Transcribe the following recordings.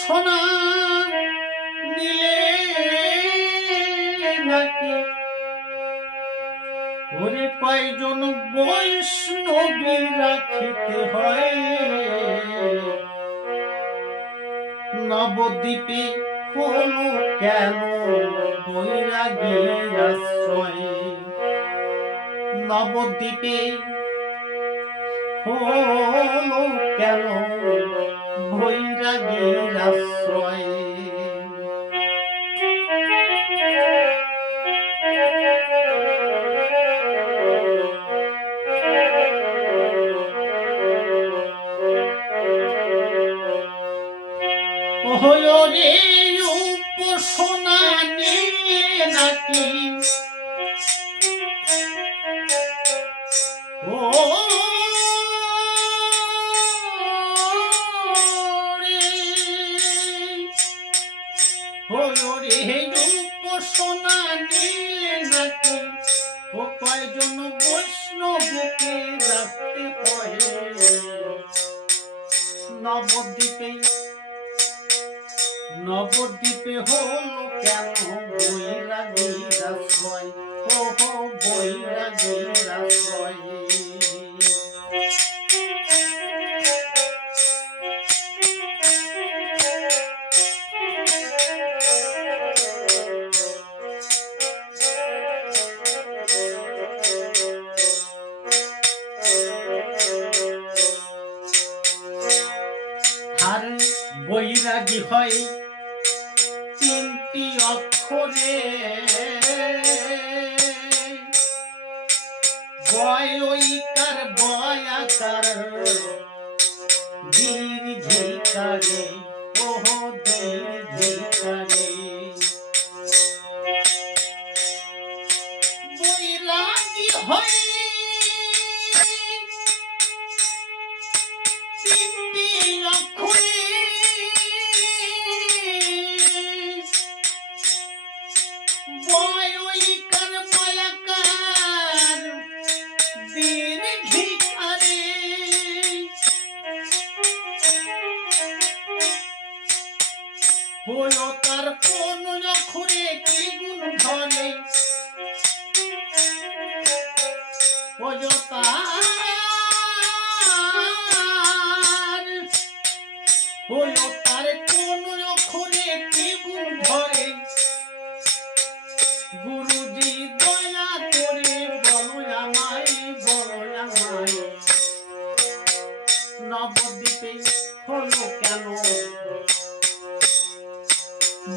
সোনা নিলে নাকি ওরে কয়জন বৈষ্ণবী রাখিতে হয় নবদ্বীপে হলো কেন বৈরাগীর আশ্রয় নবদ্বীপে হলো কেন বৈরাগীর আশ্রয় রে উপাসনা নিলে নাকি ও রে উপাসনা নিলে নাকি ও কয়জন বৈষ্ণবকে রাখতে হয় নবদ্বীপে নবদ্বীপে হলো কেন বৈরাগীর আশ্রয় ও বৈরাগীর আশ্রয় আর বৈরাগী হয় তিনটি অক্ষরে বয়ইকার বয়াকার দীর্ঘিকারে ওহ দীর্ঘিকারে বৈরাগী হয় তিনটি অক্ষরে বয়ইকার বয়াকার দীর্ঘিকারে হলো তার কোন অক্ষরে কি গুণ ধরে হলো তার কোন অক্ষরে কি গুণ ধরে গুরুজি দয়া করে বলো আমায় নবদ্বীপে হলো কেন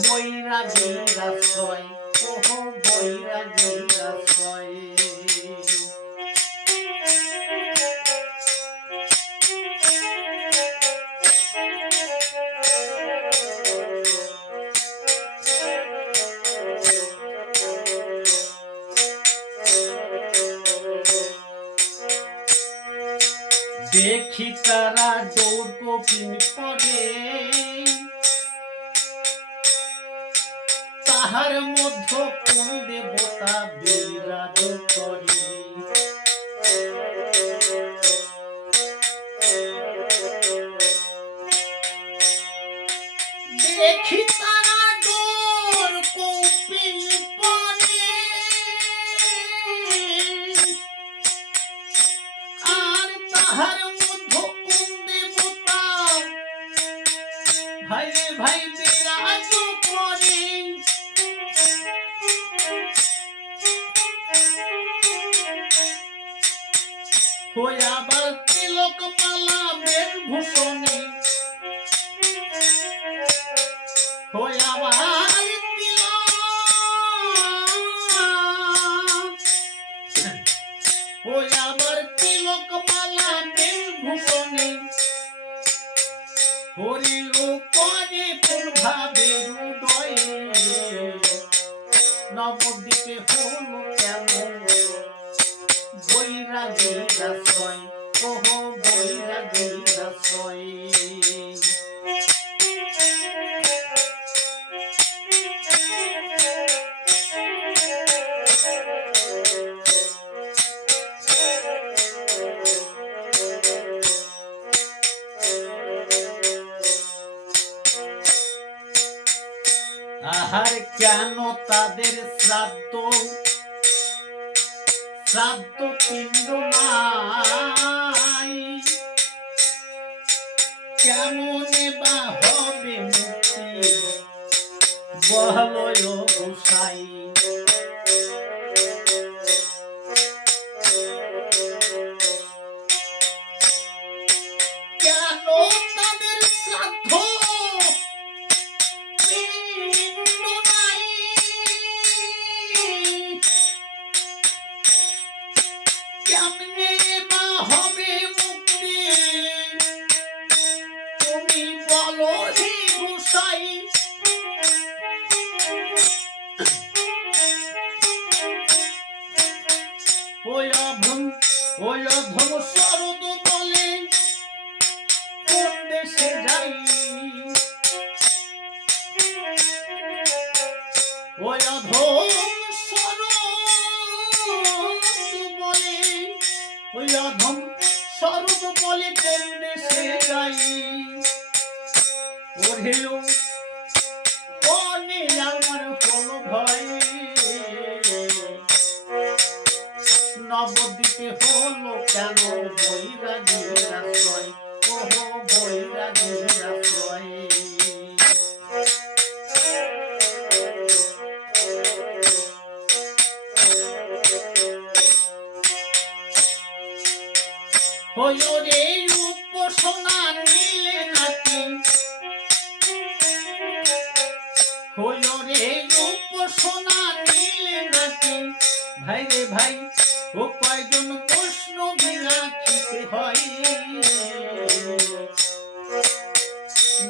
বৈরাগীর আশ্রয় ওহ বৈরাগীর আশ্রয় দেখি তারা দৌড় করে তাহার মধ্যে কোন দেবতা বিরাজ করে দেখি তারা দৌড় কপিল পরে আর তাহার ভাই ভাই বিরাজ করে আবার তিলক মালা বেশভূষণে আবার আবার তিলক মালা বেশভূষণে হরি ও করে ফুল ভাবে হৃদয়ে নবদ্বীপে হলো কেন বৈরাগীর আশ্রয় ওহ বৈরাগীর আশ্রয় আর কেন তাদের শ্রাদ্ধ পিণ্ড নাই, কেমনে বা হবে মুক্তি বলয় গোসাই। কেন তাদের শ্রাদ্ধ পিণ্ড নাই, কেমনে বা হবে মুক্তি তুমি বলো হে গোসাই। ওই অধম শরদ বলে কোন দেশে যাই, ওই অধম শরদ বলে কোন দেশে যাই। ওরেও মনে আমার হলো ভয়, নবদ্বীপে হলো কেন বৈরাগীর আশ্রয়, ওহো বৈরাগীর আশ্রয়। হইল রে উপাসনা নিলে নাকি, হইল রে উপাসনা নিলে নাকি, ভাই রে ভাই ও কয়জন বৈষ্ণবী রাখিতে হয়।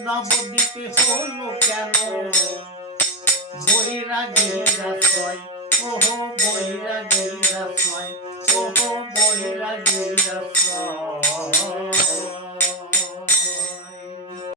নবদ্বীপে হলো কেন বৈরাগীর আশ্রয়, ওহো বৈরাগীর আশ্রয়, ওহো বৈরাগীর আশ্রয়।